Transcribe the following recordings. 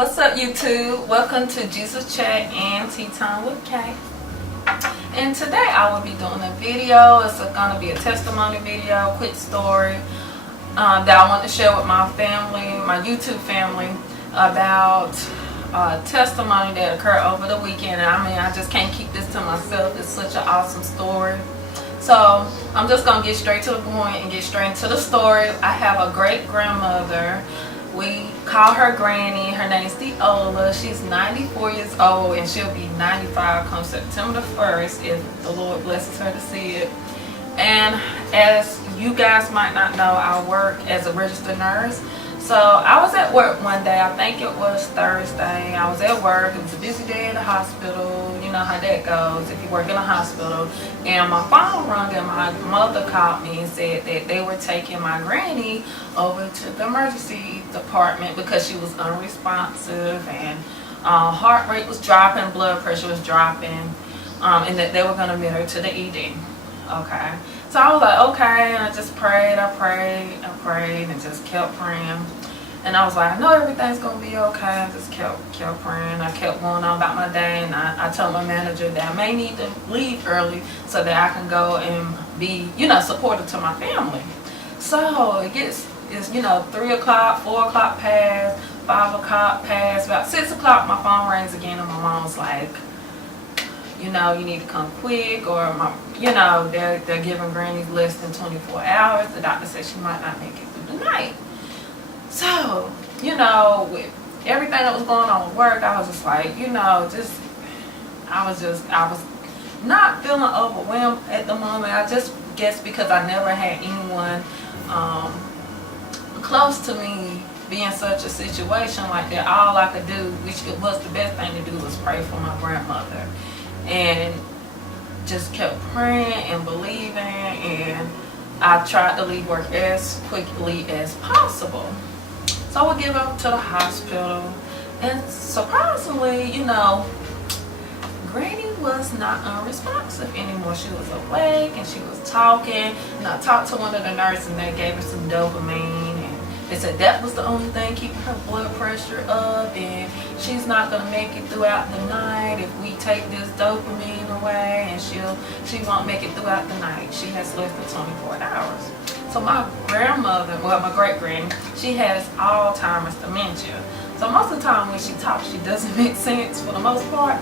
What's up, YouTube? Welcome to Jesus Chat and Tea Time with Kay. And today I will be doing a video. It's going to be a testimony video, quick story that I want to share with my family, my YouTube family, about testimony that occurred over the weekend. I mean, I just can't keep this to myself. It's such an awesome story. So I'm just going to get straight to the point and get straight into the story. I have a great grandmother. We call her Granny. Her name's Deola. She's 94 years old and she'll be 95 come September the 1st if the Lord blesses her to see it. And as you guys might not know, I work as a registered nurse. So I was at work one day. I think it was Thursday. I was at work. It was a busy day at the hospital. You know how that goes if you work in a hospital. And my phone rang and my mother called me and said that they were taking my granny over to the emergency department because she was unresponsive and heart rate was dropping, blood pressure was dropping, and that they were going to admit her to the ED. Okay. So I was like, okay, and I just prayed, I prayed, and just kept praying. And I was like, I know everything's going to be okay. I just kept praying. I kept going on about my day, and I told my manager that I may need to leave early so that I can go and be, supportive to my family. So it's 3 o'clock, 4 o'clock past, 5 o'clock past, about 6 o'clock my phone rings again, and my mom was like, you need to come quick, or they're giving grannies less than 24 hours. The doctor said she might not make it through the night. So, with everything that was going on with work, I was just like, I was not feeling overwhelmed at the moment. I just guess because I never had anyone close to me be in such a situation like that. All I could do, which it was the best thing to do, was pray for my grandmother. And just kept praying and believing, and I tried to leave work as quickly as possible. So we get up to the hospital, and surprisingly, Granny was not unresponsive anymore. She was awake and she was talking, and I talked to one of the nurses and they gave her some dopamine, and they said that was the only thing keeping her blood pressure up, and she's not going to make it throughout the night if we take this dopamine away, and she won't make it throughout the night. She has less than 24 hours. So my grandmother, well, my great-granny, she has Alzheimer's dementia. So most of the time when she talks, she doesn't make sense for the most part.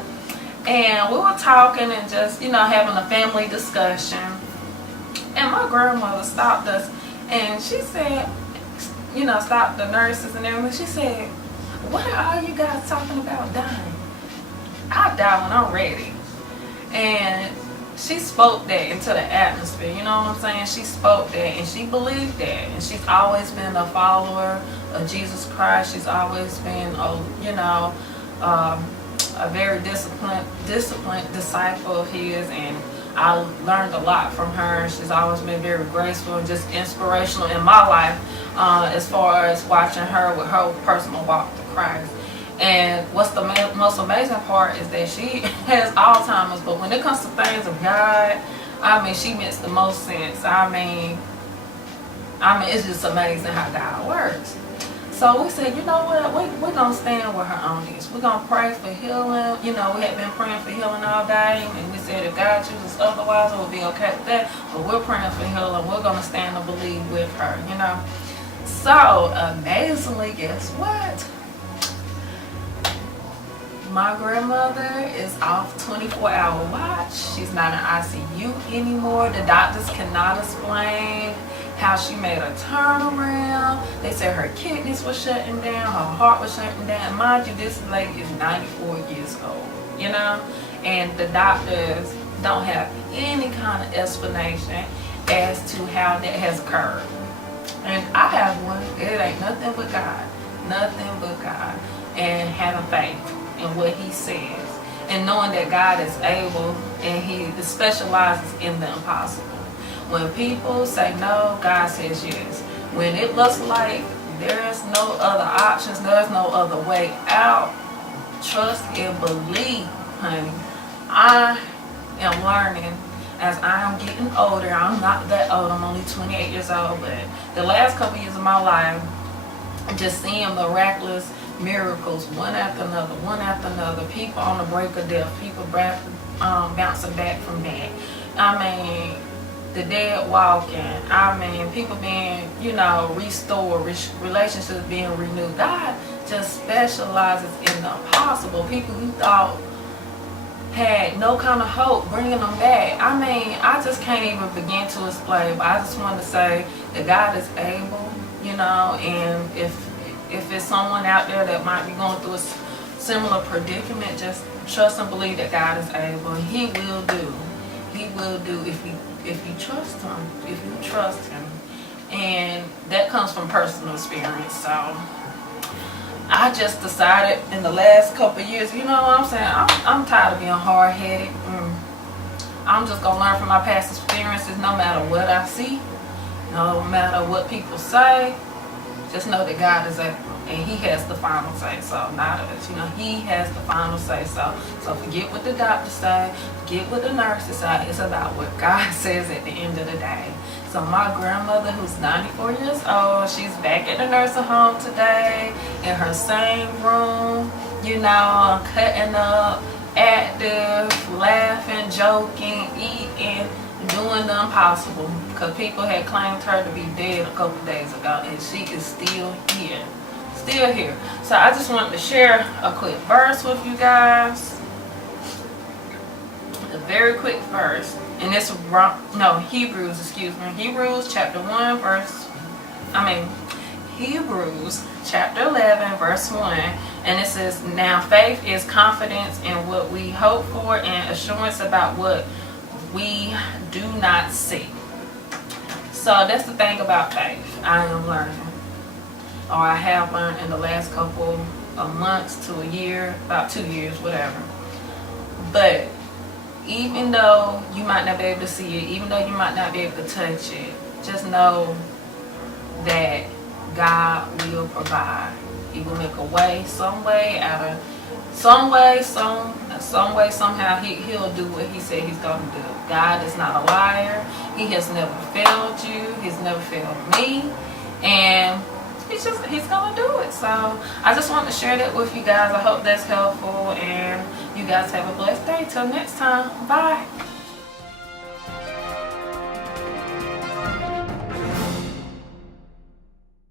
And we were talking and just, having a family discussion. And my grandmother stopped us, and she said, stopped the nurses and everything. She said, what are you guys talking about dying? I'll die when I'm ready. And she spoke that into the atmosphere, you know what I'm saying? She spoke that and she believed that. And she's always been a follower of Jesus Christ. She's always been, a very disciplined disciple of his, and I learned a lot from her. She's always been very graceful and just inspirational in my life, as far as watching her with her personal walk to Christ. And what's the most amazing part is that she has Alzheimer's, but when it comes to things of God, she makes the most sense. It's just amazing how God works. So we said, you know what, we're going to stand with her on this. We're going to pray for healing. We had been praying for healing all day, and we said if God chooses otherwise, we'll be okay with that. But we're praying for healing. We're going to stand and believe with her, So amazingly, guess what? My grandmother is off 24-hour watch. She's not in ICU anymore. The doctors cannot explain how she made a turnaround. They said her kidneys were shutting down, her heart was shutting down. Mind you, this lady is 94 years old, and the doctors don't have any kind of explanation as to how that has occurred. And I have one. It ain't nothing but God. Nothing but God. And having faith in what he says, and knowing that God is able, and he specializes in the impossible. When people say no, God says yes. When it looks like there's no other options, there's no other way out, trust and believe, honey. I am learning as I am getting older. I'm not that old. I'm only 28 years old, but the last couple years of my life, just seeing miraculous miracles, one after another, one after another. People on the break of death, people bouncing back from that. I mean, the dead walking. I mean, people being, restored, relationships being renewed. God just specializes in the impossible. People who thought had no kind of hope, bringing them back. I mean, I just can't even begin to explain, but I just want to say that God is able, and if it's someone out there that might be going through a similar predicament, just trust and believe that God is able. He will do. He will do if you trust him. If you trust him. And that comes from personal experience. So I just decided in the last couple of years, you know what I'm saying? I'm tired of being hard-headed. I'm just going to learn from my past experiences no matter what I see, no matter what people say. Just know that God is able, and he has the final say. So not us, he has the final say. So forget what the doctors say, forget what the nurses say. It's about what God says at the end of the day. So my grandmother, who's 94 years old, she's back at the nursing home today in her same room, cutting up, active, laughing, joking, eating, doing the impossible, because people had claimed her to be dead a couple days ago, and she is still here. So I just wanted to share a quick verse with you guys. A very quick verse. And it's Hebrews chapter 1 Hebrews chapter 11 verse 1. And it says, now faith is confidence in what we hope for and assurance about what we do not see. So that's the thing about faith. I am learning, or I have learned in the last couple of months to a year, about 2 years, whatever. But even though you might not be able to see it, even though you might not be able to touch it, just know that God will provide. He will make a way, some way, somehow he'll do what he said he's going to do. God is not a liar. He has never failed you. He's never failed me. And he's going to do it. So I just want to share that with you guys. I hope that's helpful. And you guys have a blessed day. Till next time. Bye.